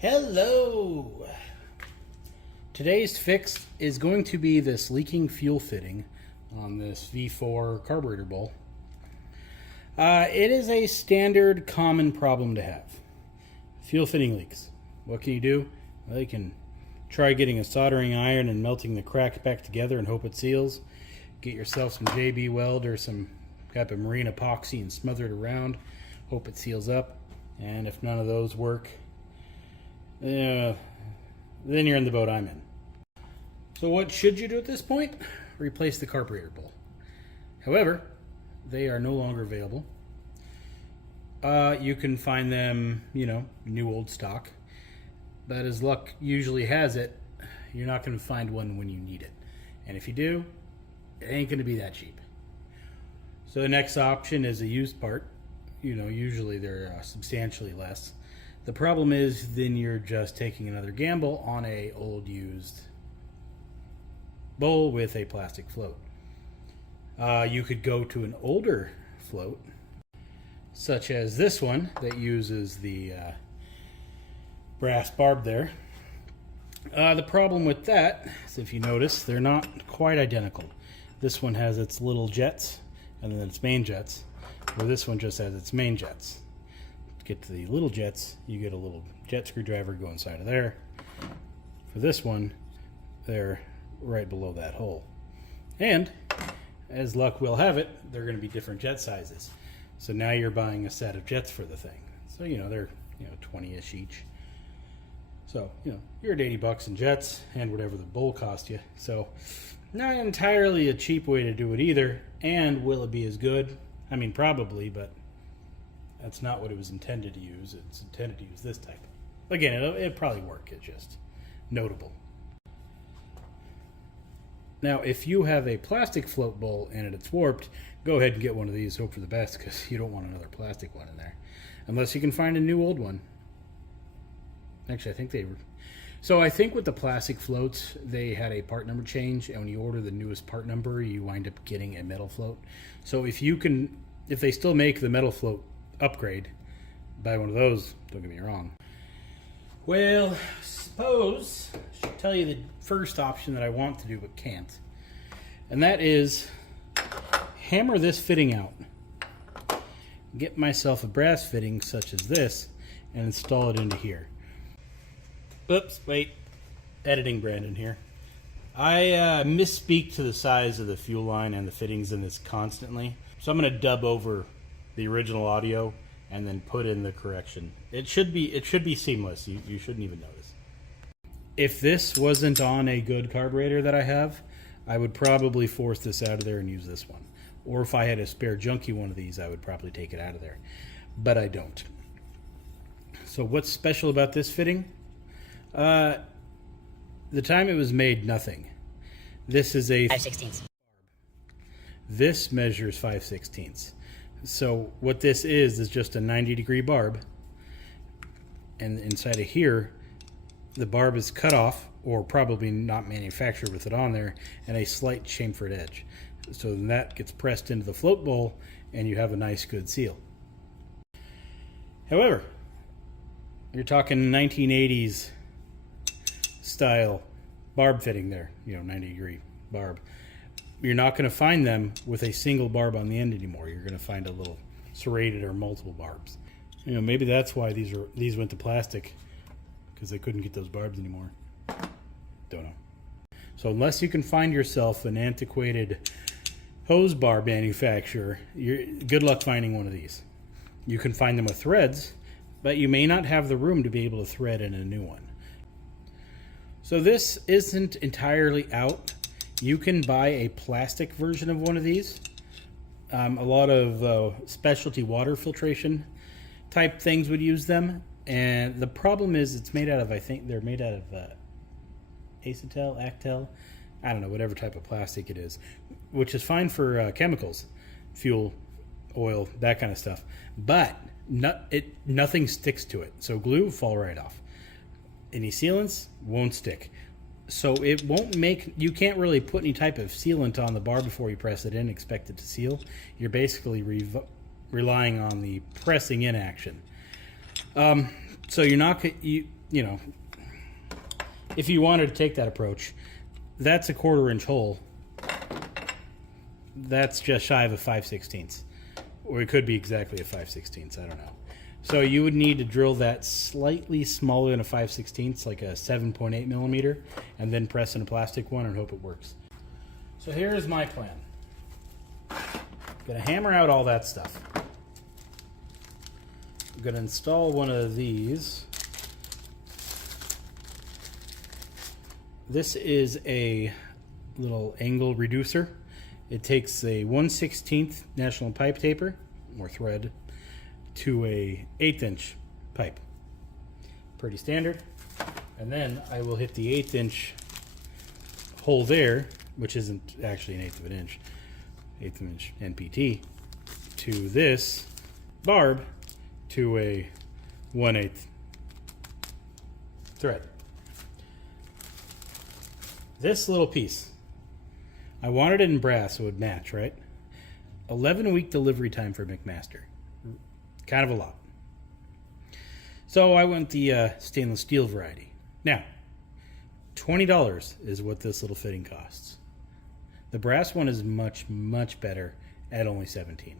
Hello! Today's fix is going to be this leaking fuel fitting on this V4 carburetor bowl. It is a standard common problem to have. Fuel fitting leaks. What can you do? Well, you can try getting a soldering iron and melting the crack back together and hope it seals. Get yourself some JB Weld or some type of marine epoxy and smother it around. Hope it seals up. And if none of those work, then you're in the boat I'm in. So what should you do at this point? Replace the carburetor bowl. However, they are no longer available. You can find them, new old stock. But as luck usually has it, you're not going to find one when you need it. And if you do, it ain't going to be that cheap. So the next option is a used part. Usually they're substantially less. The problem is then you're just taking another gamble on a old used bowl with a plastic float. You could go to an older float, such as this one that uses the brass barb there. The problem with that is, if you notice, they're not quite identical. This one has its little jets and then its main jets, where this one just has its main jets. To get to the little jets, you get a little jet screwdriver go inside of there. For this one, they're right below that hole. And as luck will have it, they're going to be different jet sizes. So now you're buying a set of jets for the thing. So they're 20-ish each. So you're at $80 in jets and whatever the bowl cost you. So not entirely a cheap way to do it either. And will it be as good? I mean, probably, but that's not what it was intended to use. It's intended to use this type. Again, it'll probably work. It's just notable. Now, if you have a plastic float bowl and it's warped, go ahead and get one of these. Hope for the best, because you don't want another plastic one in there. Unless you can find a new old one. Actually, I think they were... So I think with the plastic floats, they had a part number change, and when you order the newest part number, you wind up getting a metal float. So if they still make the metal float upgrade, buy one of those, don't get me wrong. Well, suppose I should tell you the first option that I want to do but can't. And that is hammer this fitting out. Get myself a brass fitting such as this and install it into here. Oops, wait. Editing Brandon here. I misspeak to the size of the fuel line and the fittings in this constantly. So I'm going to dub over the original audio and then put in the correction. It should be seamless. You shouldn't even notice. If this wasn't on a good carburetor that I have, I would probably force this out of there and use this one. Or if I had a spare junky one of these, I would probably take it out of there. But I don't. So what's special about this fitting? The time it was made, nothing. This is a 5/16. This measures 5/16. So what this is just a 90-degree barb, and inside of here, the barb is cut off, or probably not manufactured with it on there, and a slight chamfered edge. So then that gets pressed into the float bowl, and you have a nice, good seal. However, you're talking 1980s style barb fitting there, 90-degree barb. You're not going to find them with a single barb on the end anymore. You're going to find a little serrated or multiple barbs. Maybe that's why these went to plastic, because they couldn't get those barbs anymore. Don't know. So unless you can find yourself an antiquated hose bar manufacturer, good luck finding one of these. You can find them with threads, but you may not have the room to be able to thread in a new one. So this isn't entirely out. You can buy a plastic version of one of these. A lot of specialty water filtration type things would use them. And the problem is it's made out of, I think they're made out of acetal, Actel, I don't know, whatever type of plastic it is, which is fine for chemicals, fuel, oil, that kind of stuff. But nothing sticks to it. So glue will fall right off. Any sealants won't stick. So it won't you can't really put any type of sealant on the bar before you press it in and expect it to seal. You're basically relying on the pressing in action. So you're not you know, if you wanted to take that approach, that's a 1/4 inch hole. That's just shy of a 5/16, or it could be exactly a 5/16. I don't know. So you would need to drill that slightly smaller than a 5/16, like a 7.8 millimeter, and then press in a plastic one and hope it works. So here is my plan. I'm gonna hammer out all that stuff. I'm gonna install one of these. This is a little angle reducer. It takes a 1/16 national pipe taper, or thread, to a 1/8 inch pipe. Pretty standard. And then I will hit the 1/8 inch hole there, which isn't actually an 1/8 of an inch, 1/8 inch NPT, to this barb to a 1/8 thread. This little piece, I wanted it in brass so it would match, right? 11-week delivery time for McMaster. Kind of a lot. So I went the stainless steel variety. Now, $20 is what this little fitting costs. The brass one is much, much better at only $17.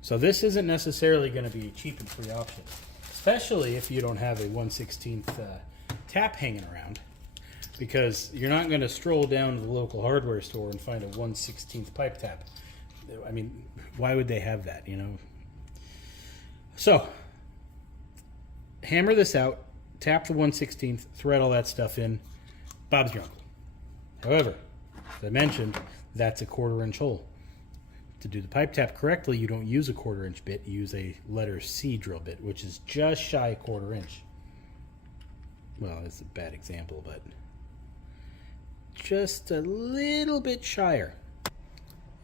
So this isn't necessarily going to be a cheap and free option, especially if you don't have a 1/16 tap hanging around, because you're not going to stroll down to the local hardware store and find a 1/16 pipe tap. I mean, why would they have that, you know? So, hammer this out, tap the 1/16, thread all that stuff in, Bob's your uncle. However, as I mentioned, that's a 1/4 inch hole. To do the pipe tap correctly, you don't use a 1/4 inch bit, you use a letter C drill bit, which is just shy of 1/4 inch. Well, that's a bad example, but just a little bit shyer.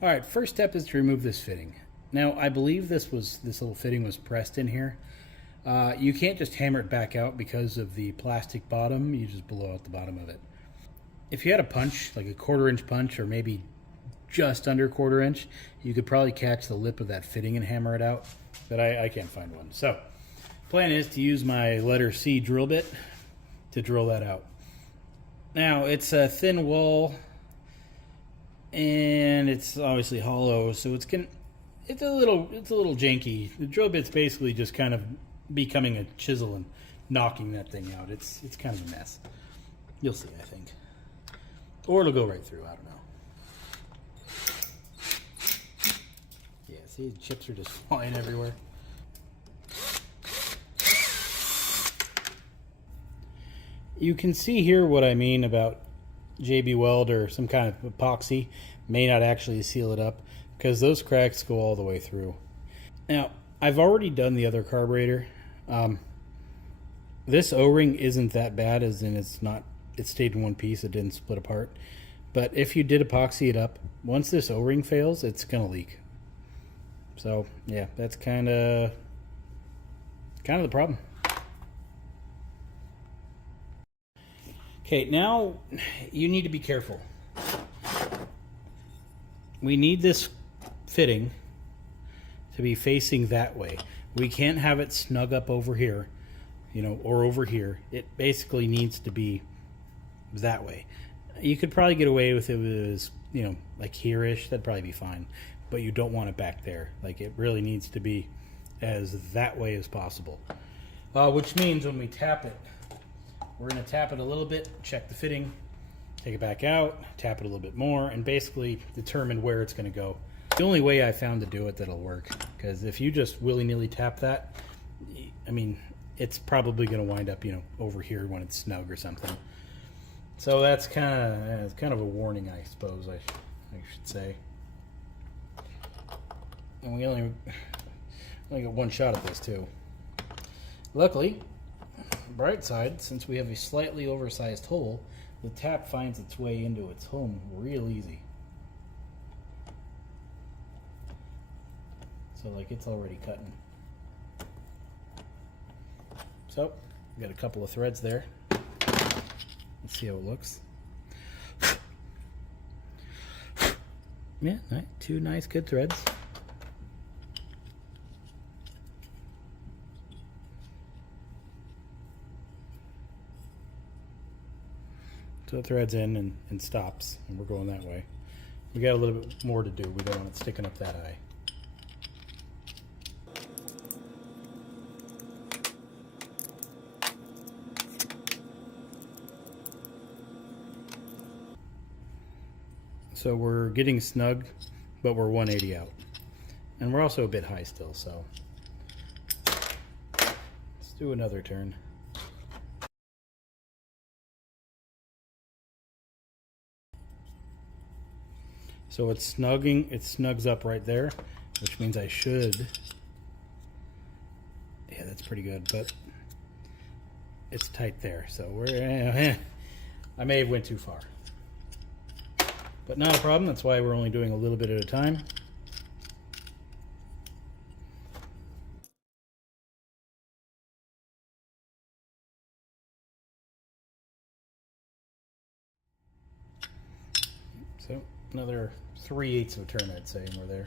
All right, first step is to remove this fitting. Now, I believe this little fitting was pressed in here. You can't just hammer it back out because of the plastic bottom. You just blow out the bottom of it. If you had a punch, like a 1/4 inch punch, or maybe just under 1/4 inch, you could probably catch the lip of that fitting and hammer it out, but I can't find one. So, plan is to use my letter C drill bit to drill that out. Now, it's a thin wall, and it's obviously hollow, so it's a little janky. The drill bit's basically just kind of becoming a chisel and knocking that thing out. It's kind of a mess. You'll see, I think, or it'll go right through. I don't know. Yeah, see, the chips are just flying everywhere. You can see here what I mean about JB Weld or some kind of epoxy may not actually seal it up, because those cracks go all the way through. Now, I've already done the other carburetor. This O-ring isn't that bad, as in it stayed in one piece, it didn't split apart. But if you did epoxy it up, once this O-ring fails, it's gonna leak. So yeah, that's kind of the problem. Okay, now you need to be careful. We need this fitting to be facing that way. We can't have it snug up over here, you know, or over here. It basically needs to be that way. You could probably get away with it was, you know, like here-ish, that'd probably be fine. But you don't want it back there. Like, it really needs to be as that way as possible. Which means when we tap it, we're going to tap it a little bit, check the fitting, take it back out, tap it a little bit more, and basically determine where it's going to go. The only way I found to do it that'll work, because if you just willy-nilly tap that, I mean, it's probably going to wind up, you know, over here when it's snug or something. So that's kind of a warning, I suppose I should say. And we only got one shot at this too. Luckily, bright side, since we have a slightly oversized hole, the tap finds its way into its home real easy. So like, it's already cutting. So, we got a couple of threads there. Let's see how it looks. Yeah, two nice good threads. So it threads in and stops, and we're going that way. We got a little bit more to do. We don't want it sticking up that high. So we're getting snug, but we're 180 out. And we're also a bit high still, so let's do another turn. So it's snugging, it snugs up right there, which means I should, yeah, that's pretty good, but it's tight there, so we're, I may have went too far. But not a problem, that's why we're only doing a little bit at a time. So another 3/8 of a turn, I'd say, and we're there.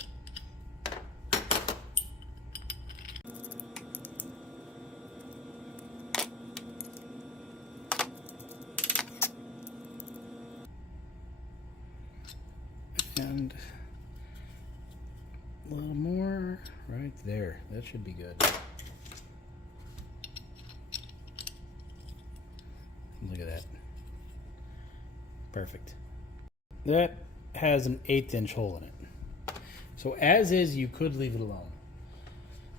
And a little more right there. That should be good. Look at that. Perfect. That has an 1/8 inch hole in it. So as is, you could leave it alone.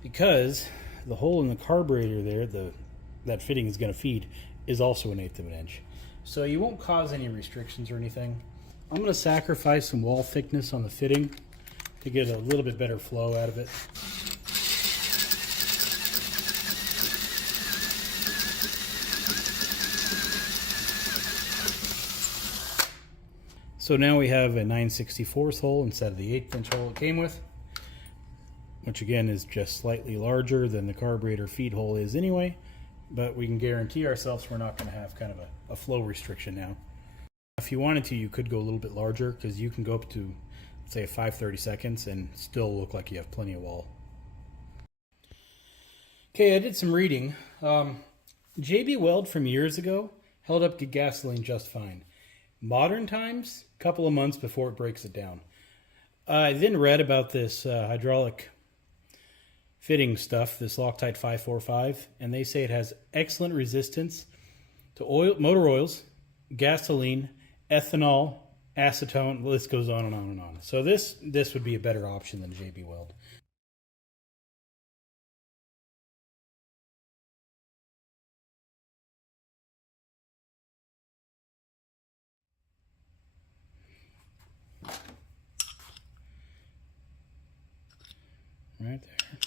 Because the hole in the carburetor there, that fitting is going to feed, is also an 1/8 of an inch. So you won't cause any restrictions or anything. I'm going to sacrifice some wall thickness on the fitting to get a little bit better flow out of it. So now we have a 9/64 hole instead of the 1/8 inch hole it came with, which again is just slightly larger than the carburetor feed hole is anyway, but we can guarantee ourselves we're not going to have kind of a flow restriction now. If you wanted to, you could go a little bit larger, because you can go up to, say, 5/32 and still look like you have plenty of wall. Okay, I did some reading. JB Weld from years ago held up to gasoline just fine. Modern times, a couple of months before it breaks it down. I then read about this hydraulic fitting stuff, this Loctite 545, and they say it has excellent resistance to oil, motor oils, gasoline, ethanol, acetone. The list goes on and on and on. So this would be a better option than JB Weld. Right there.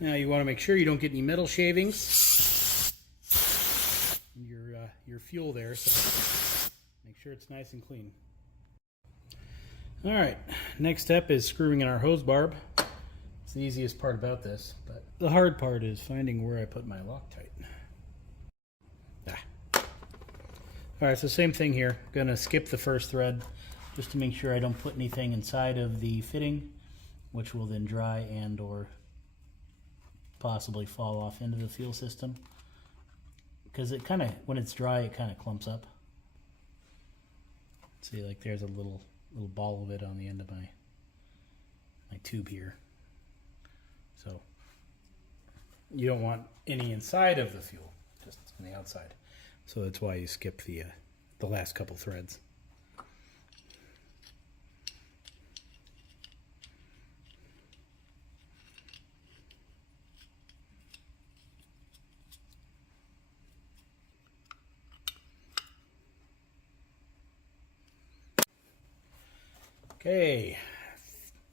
Now you want to make sure you don't get any metal shavings in your fuel there, so make sure it's nice and clean. All right, next step is screwing in our hose barb. It's the easiest part about this, but the hard part is finding where I put my Loctite. All right, so same thing here. Gonna skip the first thread just to make sure I don't put anything inside of the fitting, which will then dry and or possibly fall off into the fuel system. Because it kind of, when it's dry, it kind of clumps up. See, like there's a little ball of it on the end of my tube here. So you don't want any inside of the fuel, just on the outside. So that's why you skip the last couple threads. Okay,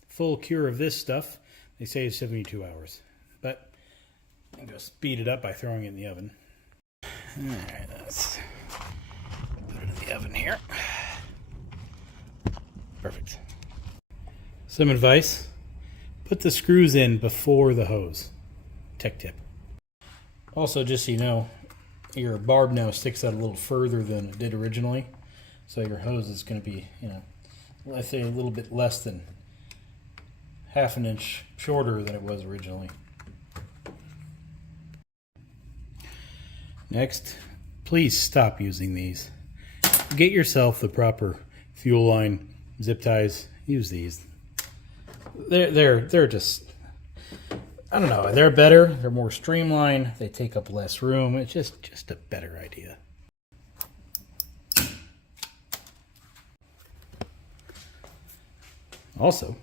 full cure of this stuff, they say is 72 hours, but I'm going to speed it up by throwing it in the oven. All right, let's put it in the oven here. Perfect. Some advice, put the screws in before the hose. Tech tip. Also, just so you know, your barb now sticks out a little further than it did originally, so your hose is going to be, I say a little bit less than ½ an inch shorter than it was originally. Next, please stop using these. get yourself the proper fuel line zip ties. Use these. They're just, I don't know, they're better, they're more streamlined, they take up less room. It's just a better idea. Also,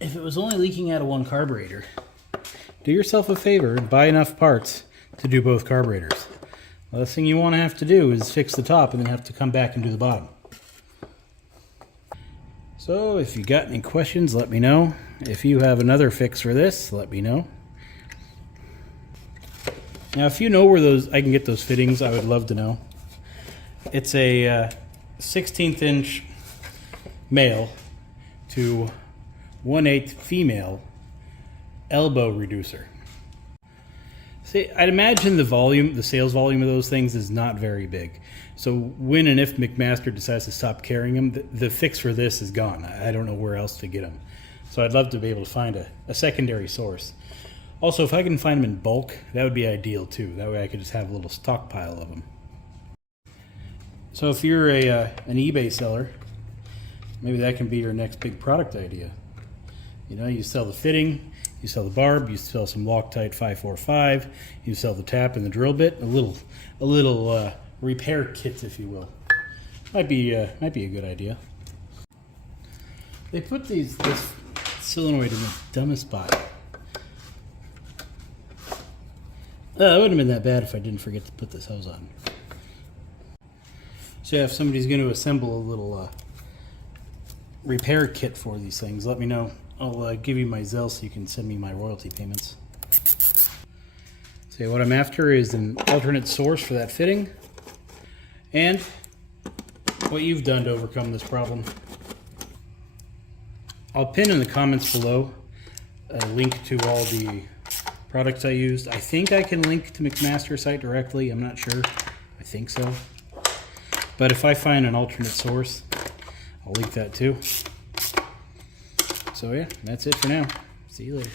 if it was only leaking out of one carburetor, do yourself a favor and buy enough parts to do both carburetors. The last thing you want to have to do is fix the top and then have to come back and do the bottom. So if you got any questions, let me know. If you have another fix for this, let me know. Now, if you know where I can get those fittings, I would love to know. It's a 16th inch male to 1/8 female elbow reducer. See, I'd imagine the sales volume of those things is not very big. So when and if McMaster decides to stop carrying them, the fix for this is gone. I don't know where else to get them. So I'd love to be able to find a secondary source. Also, if I can find them in bulk, that would be ideal too. That way I could just have a little stockpile of them. So if you're an eBay seller, maybe that can be your next big product idea. You know, you sell the fitting, you sell the barb, you sell some Loctite 545, you sell the tap and the drill bit, a little repair kit, if you will. Might be a good idea. They put this solenoid in the dumbest spot. It wouldn't have been that bad if I didn't forget to put this hose on. So yeah, if somebody's going to assemble a little repair kit for these things, let me know. I'll give you my Zelle so you can send me my royalty payments. So what I'm after is an alternate source for that fitting and what you've done to overcome this problem. I'll pin in the comments below a link to all the products I used. I think I can link to McMaster's site directly. I'm not sure. I think so. But if I find an alternate source, I'll link that too. So yeah, that's it for now. See you later.